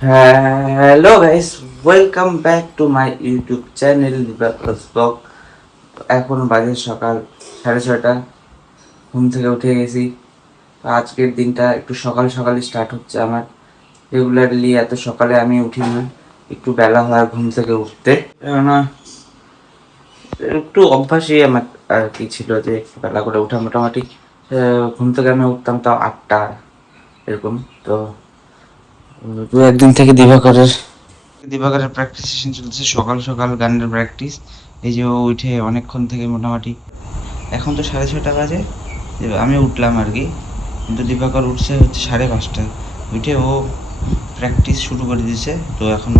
Hello guys, welcome back to my YouTube channel Dibakar blog. এখন বাজে সকাল 6:30। ঘুম থেকে উঠে গেছি। তো আজকের দিনটা একটু সকাল সকালই স্টার্ট হচ্ছে আমার। রেগুলারলি এত সকালে আমি উঠি না, একটু বেলা হয় ঘুম থেকে উঠতে। কেননা একটু অভ্যাসই আমার আর কি ছিল যে একটু বেলা করে ওঠা। মোটামুটি ঘুম থেকে আমি উঠতাম তাও 8টা এরকম। তো দু একদিন থেকে দিবাকরের প্র্যাকটিস সেশন চলছে, সকাল সকাল গানের প্র্যাকটিস। এই যে ও উঠে অনেকক্ষণ থেকে মোটামুটি, এখন তো 6:30 বাজে, আমি উঠলাম আর কি, কিন্তু দিবাকর উঠছে হচ্ছে 5:30। উঠে ও প্র্যাকটিস শুরু করে দিয়েছে। তো এখন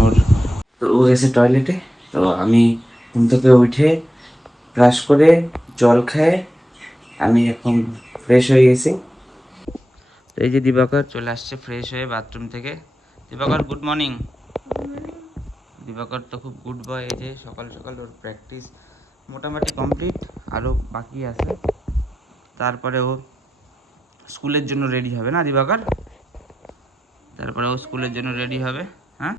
ও গেছে টয়লেটে। তো আমি ঘুম থেকে উঠে ব্রাশ করে জল খায় আমি এখন ফ্রেশ হয়ে গেছি। তো এই যে দিবাকর চলে আসছে ফ্রেশ হয়ে বাথরুম থেকে। দিবাকর গুড মর্নিং। দিবাকর তো খুব গুড বয়। এই যে সকাল সকাল ওর প্র্যাকটিস মোটামুটি কমপ্লিট, আরও বাকি আছে। তারপরে ও স্কুলের জন্য রেডি হবে না দিবাকর? তারপরে ও স্কুলের জন্য রেডি হবে। হ্যাঁ,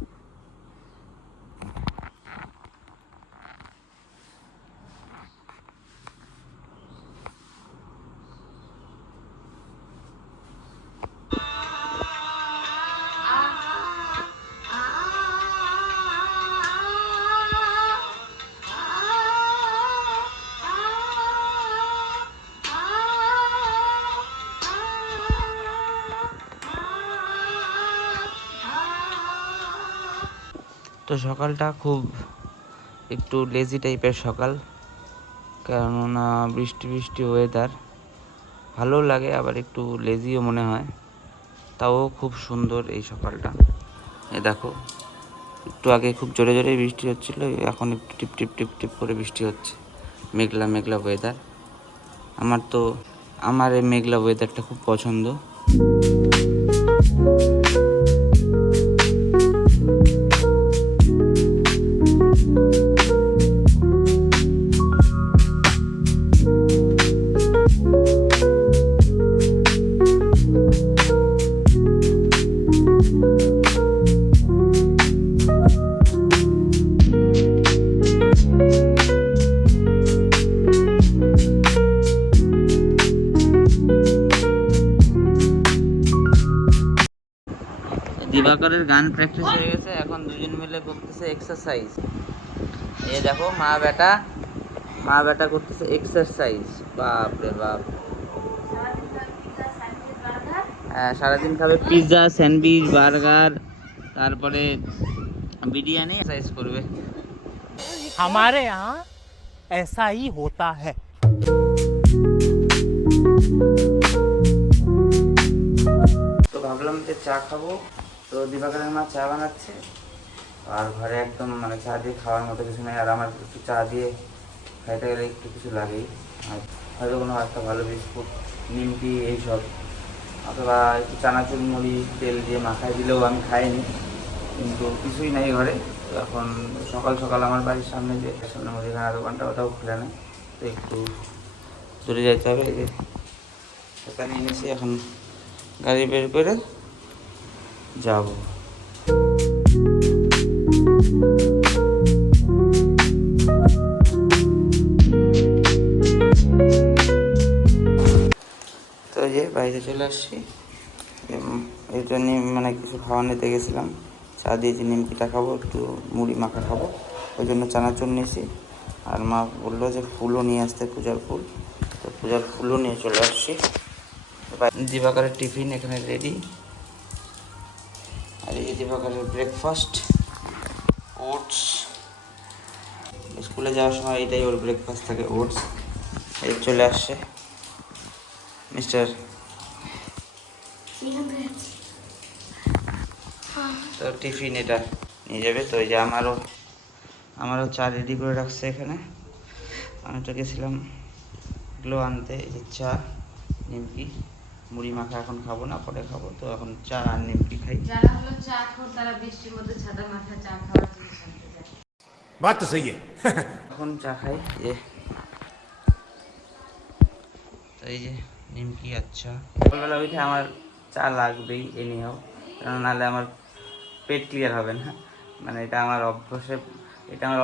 তো সকালটা খুব একটু লেজি টাইপের সকাল, কেননা বৃষ্টি বৃষ্টি ওয়েদার ভালো লাগে, আবার একটু লেজিও মনে হয়। তাও খুব সুন্দর এই সকালটা। এ দেখো, একটু আগে খুব জোরে জোরে বৃষ্টি হচ্ছিল, এখন একটু টিপ টিপ টিপ টিপ করে বৃষ্টি হচ্ছে। মেঘলা মেঘলা ওয়েদার। আমার এই মেঘলা ওয়েদারটা খুব পছন্দ। দিবাকরের গান প্র্যাকটিস হয়ে গেছে, এখন দুজন মিলে করতেছে এক্সারসাইজ। এই দেখো মা বেটা করতেছে এক্সারসাইজ। বাপ রে বাপ। হ্যাঁ, সারাদিন খাবে পিৎজা, স্যান্ডউইচ, বার্গার, তারপরে বিরিয়ানি, এক্সারসাইজ করবে। हमारे यहाँ ऐसा ही होता है। তো ভাবলাম যে চা খাবো। তো দিবাকরের মা চা বানাচ্ছে, আর ঘরে একদম মানে চা দিয়ে খাওয়ার মতো কিছু নেই। আর আমার একটু চা দিয়ে খাইতে গেলে একটু কিছু লাগেই। আর হয়তো কোনো একটা ভালো বিস্কুট, নিমকি এইসব, অথবা একটু চানাচুর মুড়ি তেল দিয়ে মাখায় দিলেও আমি খাইনি, কিন্তু কিছুই নাই ঘরে। তো এখন সকাল সকাল আমার বাড়ির সামনে যে সামনে মুদিখানা দোকানটা, ওটাও খুলে নেই। তো একটু দূরে যাইতে হবে। এই যে সেখানে এনেছি, এখন গাড়ি বের করে যাব। তো এই যে বাড়িতে চলে আসছি। এই জন্য মানে কিছু খাওয়া নিতে গেছিলাম, চা দিয়েছি, নিমকিটা খাবো, একটু মুড়ি মাখা খাবো, ওই জন্য চানাচুর নিয়েছি। আর মা বললো যে ফুলও নিয়ে আসতে, পূজার ফুল। তো পূজার ফুলও নিয়ে চলে আসছি। দিবাকরের টিফিন এখানে রেডি। আর এই যে দিবাকরের ব্রেকফাস্ট, ওটস। স্কুলে যাওয়ার সময় এটাই ওর ব্রেকফাস্ট থাকে, ওটস। এই চলে আসছে মিস্টার। তো টিফিন এটা নিয়ে যাবে। তো এই যে আমারও চা রেডি করে রাখছে এখানে। আমি তো গেছিলাম এগুলো আনতে। এই যে চা, নিমকি, মুড়ি মাখা এখন খাবো না, পরে খাবো। তো এখন চা আর নিমকি খাই। যারা হলো চা খোর তারা বৃষ্টির মধ্যে ছাতা মাথা চা খাওয়ার জিনিস আনতে যায়। बात तो सही है। এখন চা খাই। তো এই যে নিমকি। আচ্ছা, সকালবেলা উঠে আমার চা লাগবেই এনিহাও, কারণ নাহলে আমার পেট ক্লিয়ার হবে না। মানে এটা আমার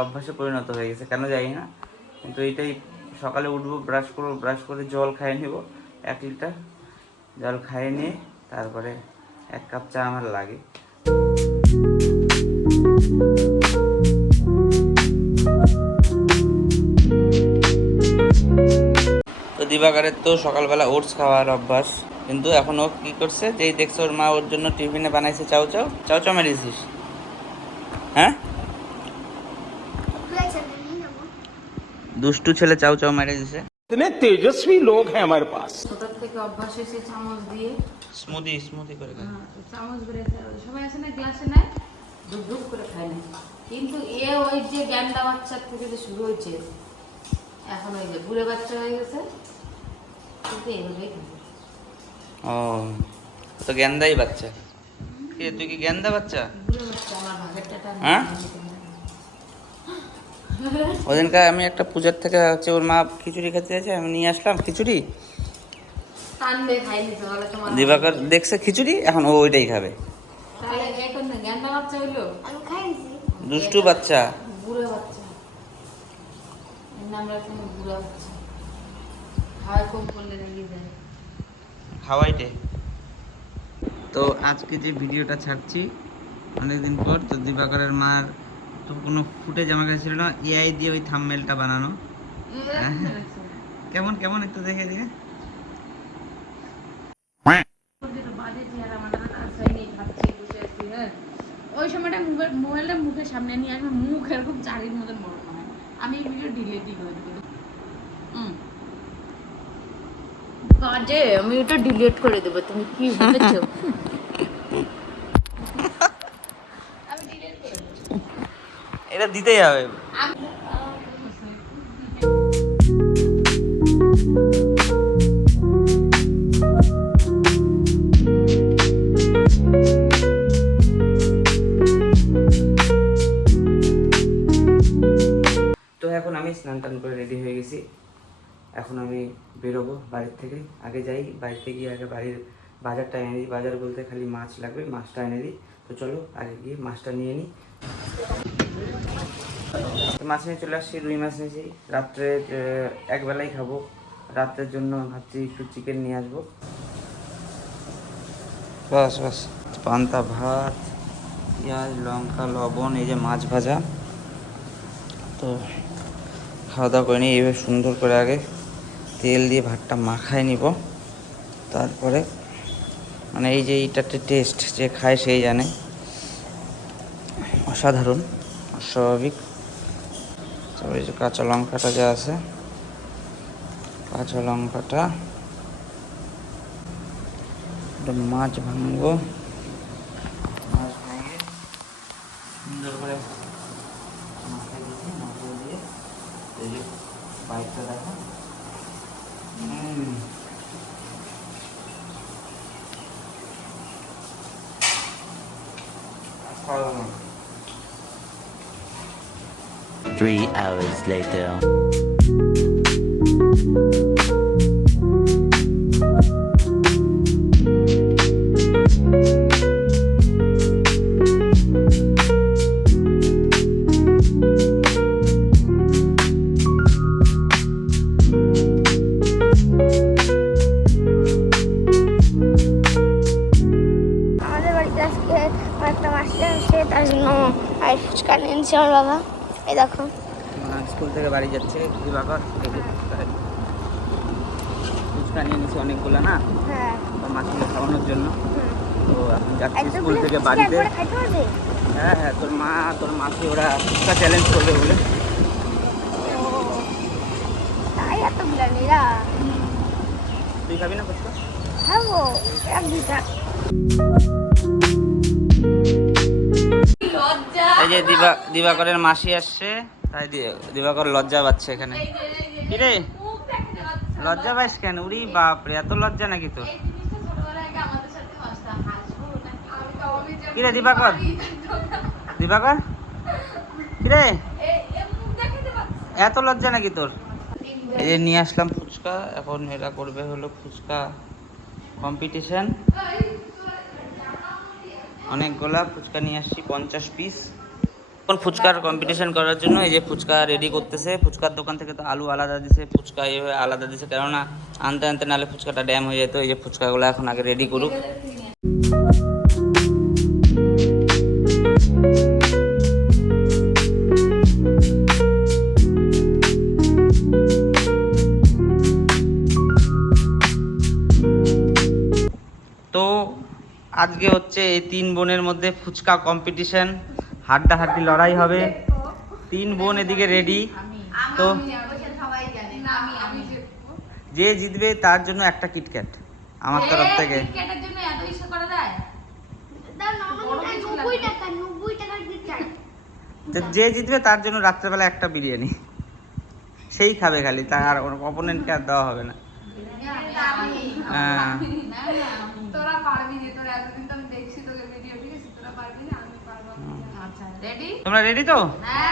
অভ্যাসে পরিণত হয়ে গেছে, কেন জানি না। কিন্তু এইটাই, সকালে উঠবো, ব্রাশ করে জল খাইয়ে নেব, 1 লিটার জল খাইয়ে নিয়ে তারপরে 1 কাপ চা আমার লাগে। তো দিবাকরের তো সকালবেলা ওটস খাওয়ার অভ্যাস, কিন্তু এখন ও কি করছে, যেই দেখছে ওর মা ওর জন্য টিফিনে বানাইছে চাউ চাউ মেরেছিস, হ্যাঁ দুষ্টু ছেলে চাউ মেরে দিছে। इतने तेजस्वी लोग हैं हमारे पास। ছোট থেকে অভ্যাস হয়েছে চামচ দিয়ে, স্মুদি করে খায়। চামচ বেড়ে সবাই আছে না গ্লাসে নেয়, ডুব ডুব করে খায় না। কিন্তু এ ওই যে গ্যান্ডা বাচ্চার থেকে যে শুরু হয়েছে, এখন ওই যে বুড়ে বাচ্চা হয়ে গেছে, কিন্তু এইভাবেই খাবে। ও তো গেন্দাই বাচ্চা। তুই কি গেন্দা বাচ্চা? বুড়ে বাচ্চা আমার ভাগেরটা টান হ্যাঁ? ওদিনকার আমি একটা পূজার থেকে হচ্ছে ওর মা খিচুড়ি খেতে চাইছে, আমি নিয়ে আসলাম খিচুড়ি। টানবে খাইনি তো, বলে তোমার দিবাকর দেখছে খিচুড়ি, এখন ও ওইটাই খাবে। তাহলে এখন না গ্যান্ডা বাচ্চা হইলো, আমি খাইছি। দুষ্টু বাচ্চা। বুড়ে বাচ্চা, এর নাম রাখলাম বুড়া বাচ্চা। খাওয়াই কম করলে রেগে যায়। হাওয়াইটে। তো আজকে যে ভিডিওটা ছাড়ছি অনেকদিন পর, তো দিবাকরের মার তো কোনো ফুটেজ আমার কাছে ছিল না, এআই দিয়ে ওই থাম্বনেলটা বানানো। কেমন কেমন একটু দেখে দিয়ে। বাজে চেহারা, আমার আশাই নেই, খাচ্ছি বসে আছি। হ্যাঁ, ওই সময়টা মোবাইলটা মুখের সামনে নিয়ে আসবে, মুখ এরকম চারির মতন বড় হয়। আমি এই ভিডিও ডিলিটই করে দেবো। কাজে আমি এটা ডিলিট করে দেবো, তুমি কি ভেবেছো? আমি ডিলিট করে দেবো। এটা দিতেই হবে। তো এখন আমি স্নান টান করে রেডি হয়ে গেছি, এখন আমি বেরোবো বাড়ির থেকে। আগে যাই বাড়িতে গিয়ে আগে বাড়ির বাজারটা এনে দিই। বাজার বলতে খালি মাছ লাগবে, মাছটা এনে দিই। তো চলো আগে গিয়ে মাছটা নিয়ে নিই। মাছ নিয়ে চলে আসছি, রুই মাছ নিয়েছি। রাত্রে একবেলাই খাবো, রাত্রের জন্য ভাবছি একটু চিকেন নিয়ে আসবো। বাস পান্তা ভাত, পেঁয়াজ লঙ্কা লবণ, এই যে মাছ ভাজা। তো খাওয়া দাওয়া করে নিই এইভাবে সুন্দর করে, আগে তেল দিয়ে ভাতটা মাখায় নিব, তারপরে মানে এই যে এইটাতে টেস্ট যে খায় সেই জানে, অসাধারণ অস্বাভাবিক। তারপরে এই যে কাঁচা লঙ্কাটা যা আছে, কাঁচা লঙ্কাটা মাছ ভাঙবো, মাছ ভেঙে সুন্দর করে মাথায় দিয়ে এই যে বাইকটা দেখো। Three hours later. আমাদের বাড়িতে আজকে একটা মাস্টার আছে, তার জন্য আর ফুচকা নিয়ে এনেছে আমার বাবা। এই দেখো, স্কুল থেকে বাড়ি যাচ্ছে দিবাকর, ফুচকা নিয়ে নিয়েছি অনেকগুলো না, হ্যাঁ তো মাছকে খাওয়ানোর জন্য। তো এখন যাচ্ছি একদম স্কুল থেকে বাড়িতে। খাইতে পারবে? হ্যাঁ তোর মাকে ওরা ফুচকা চ্যালেঞ্জ করবে বলে। তাই এত বিরিয়ানিরা তুই খাবি না ফুচকা? খাবো এক দুটা। এই যে দিবাকরের মাসি আসছে, তাই দিবাকর লজ্জা পাচ্ছে এখানে। কি রে লজ্জা পাইস কেন? উরি বাপরে, এত লজ্জা নাকি তোর? কি রে দিবাকর কি রে, এত লজ্জা নাকি তোর? এই যে নিয়ে আসলাম ফুচকা, এখন এরা করবে হলো ফুচকা কম্পিটিশন। অনেকগুলা ফুচকা নিয়ে আসছি, 50 পিস। এখন ফুচকার কম্পিটিশন করার জন্য এই যে ফুচকা রেডি করতেছে। ফুচকার দোকান থেকে তো আলু আলাদা দিছে, ফুচকা এইভাবে আলাদা দিছে, কেননা আনতে আনতে নাহলে ফুচকাটা ড্যাম হয়ে যেত। এই যে ফুচকাগুলো এখন আগে রেডি করুক। তো আজকে হচ্ছে এই 3 বোনের মধ্যে ফুচকা কম্পিটিশন, হাড্ডাহাড্ডি লড়াই হবে। 3 বোন এদিকে রেডি। তো যে জিতবে তার জন্য একটা কিটক্যাট আমার তরফ থেকে। কিটক্যাটের জন্য এত ইচ্ছা করা যায়? দাও না, আমাকে 90 টাকা 90 টাকার কিটক্যাট। তো যে জিতবে তার জন্য রাত্রেবেলা একটা বিরিয়ানি, সেই খাবে খালি, তার অপোনেন্টকে আর দেওয়া হবে না। হ্যাঁ, তোরা পারবি না, তোরা এতদিন তো আমি দেখছি তোকে ভিডিও, ঠিক আছে? তোরা পারবি না, আমি পারবো। আচ্ছা রেডি? তোমরা রেডি তো?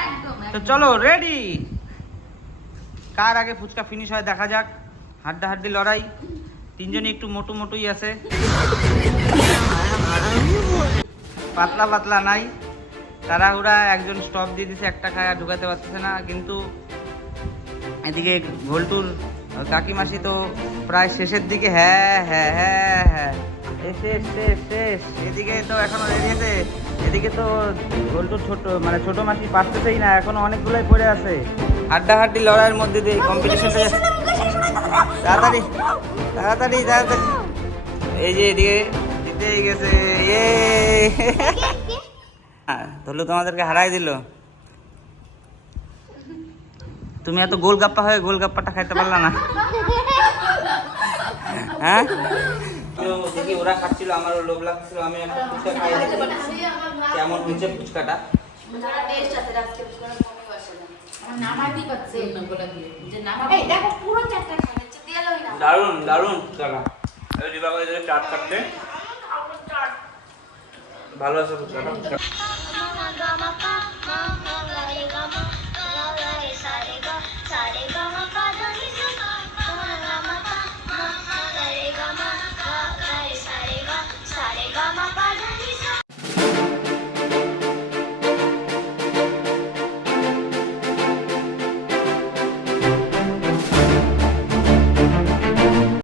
একদম। তো চলো রেডি। কার আগে ফুচকা ফিনিশ হয় দেখা যাক। হাড্ডাহাড্ডি লড়াই, 3 জনই একটু মোটু মোটুই আছে, পাতলা পাতলা নাই। তাড়াহুড়া, একজন স্টপ দিয়ে দিছে, একটা খায় আর ঢুকাতে পারতেছে না। কিন্তু এদিকে ভোল্টুর কাকিমাসি তো প্রায় শেষের দিকে। হ্যাঁ হ্যাঁ হ্যাঁ হ্যাঁ, শেষ শেষ শেষ। এদিকে তো এখনো রেডি আছে, এদিকে তো ভোল্টুর ছোট মাসি পারতেছেই না, এখনো অনেকগুলোই পড়ে আছে। হাড্ডাহাড্ডি লড়াইয়ের মধ্যে দিয়ে কম্পিটিশনটা তাড়াতাড়ি তাড়াতাড়ি তাড়াতাড়ি। এই যে এদিকে জিতেই গেছে, ইয়ে ধরলো তোমাদেরকে হারাই দিল। তুমি এত গোলগাপ্পা হয়ে গোলগাপ্পাটা খাইতে পারলা না? হ্যাঁ, দেখি ওরা খাচ্ছিল, আমারও লোভ লাগছিল, আমি একটা ফুচকা খাই দেখি কেমন হয়েছে ফুচকাটা। দারুন দারুন ফুচকাটা, চাট খাচ্ছে, ভালো আছে ফুচকাটা।